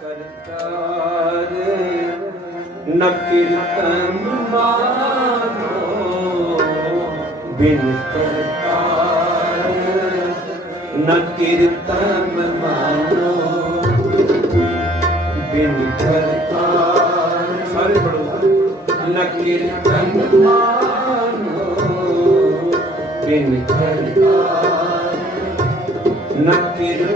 ਕਰਤਾਰ ਨ ਕੀਰਤਨ ਮਾਨੋ, ਬਿਨ ਕਰਤਾਰ ਨ ਕੀਰਤਨ ਮਾਨੋ, ਬਿਨ ਕਰਤਾਰ ਸਾਰੇ ਪੜੋ ਨ ਕੀਰਤਨ ਮਾਨੋ, ਬਿਨ ਕਰਤਾਰ ਨ ਕੀਰਤਨ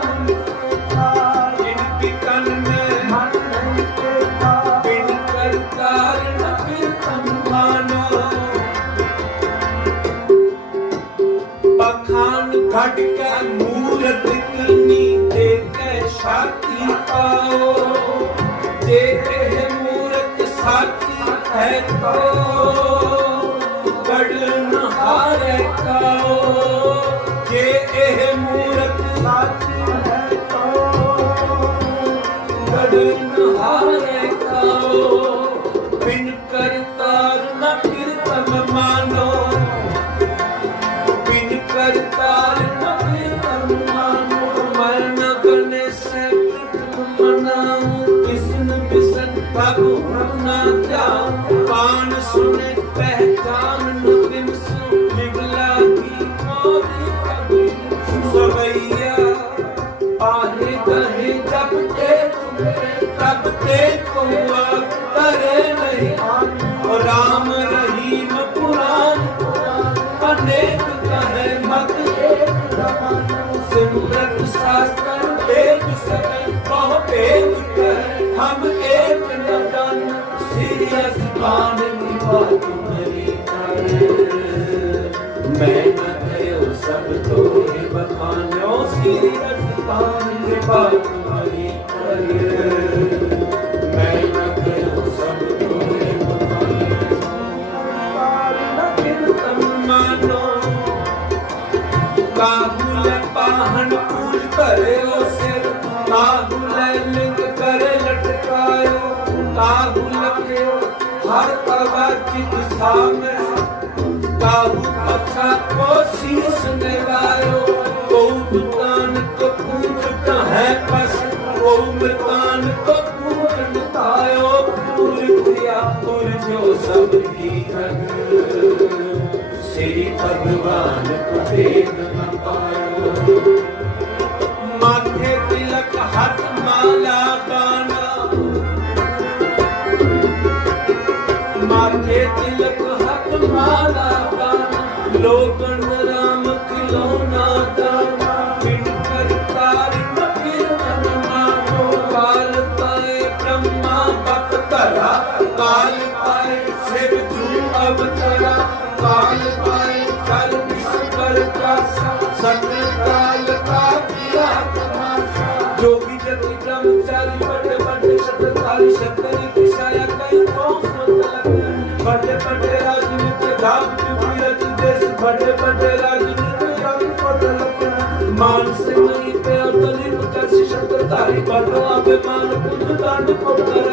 ਕੱਢ ਕੇ ਮੂਰਤ ਕਰਨੀ ਤੇ ਕੈ ਸਾਥੀ ਪਾਓ। ਜੇ ਇਹ ਮੂਰਤ ਸਾਥੀ ਹੈ ਤੋ। ਕਾਓ। ਜੇ ਇਹ ਮੂਰਤ ਤੇ ਤੁਆ ਤਰੇ ਨਹੀਂ ਹੋ ਰਾਮ ਰਹੀਮ ਪੁਰਾਨ ਅਨੇਕ ਕਹੇ ਮਤ ਸਿਮਰਤ ਸਾਸਤਰ ਤੇਜ ਸਗਲ ਬਹੁ ਭੇਦ ਕਰ ਹਮ ਏਕ ਨ ਜਾਨ ਸ੍ਰੀ ਅਸਮਾਨ ਨਿਵਾ ਤੁਮਰੀ ਕਰ। ਮੈਂ ਨਾ ਕਰਿਓ ਸਭ ਤੋਂ ਬਖਾਨਿਓ ਸ੍ਰੀ ਅਸਮਾਨ ਨਿਵਾ ਲਟਕਾਇਓ ਕਾਬੁਲ ਹਰ ਕਵਾ ਚਿਤ ਸਾਮੇ ਕਾਬੂ ਪਛਾ ਕੋ ਸੀਸ ਨਿਵਾਇਓ ਕੋ ਬੁਤਾਨ ਕੋ ਪੂਜ ਕਹੈ ਪਸ ਕੋ ਮਤਾਨ ਕੋ ਪੂਜ ਨਿਤਾਇਓ ਪੁਰ ਪੁਰ ਜੋ ਸਭ ਕੀ ਰੰਗ ਸ੍ਰੀ ਭਗਵਾਨ ਕੋ ਦੇਖ ਨ ਪਾਇਓ। ਖਿਲੋਨਾ ਦਾਣਾ ਬਿਨ ਕਰ ਤਾਰਿ ਮਕਿਰ ਮਨ ਕਸ਼ੀ ਸ਼ਤਕਾਰੀ ਵੱਡੋ ਅਭਿਮਾਨ ਪੁੱਤ ਦੰਡ ਕੋ ਕਰਕ ਹੈ ਕਾਰ ਸਿੰਘ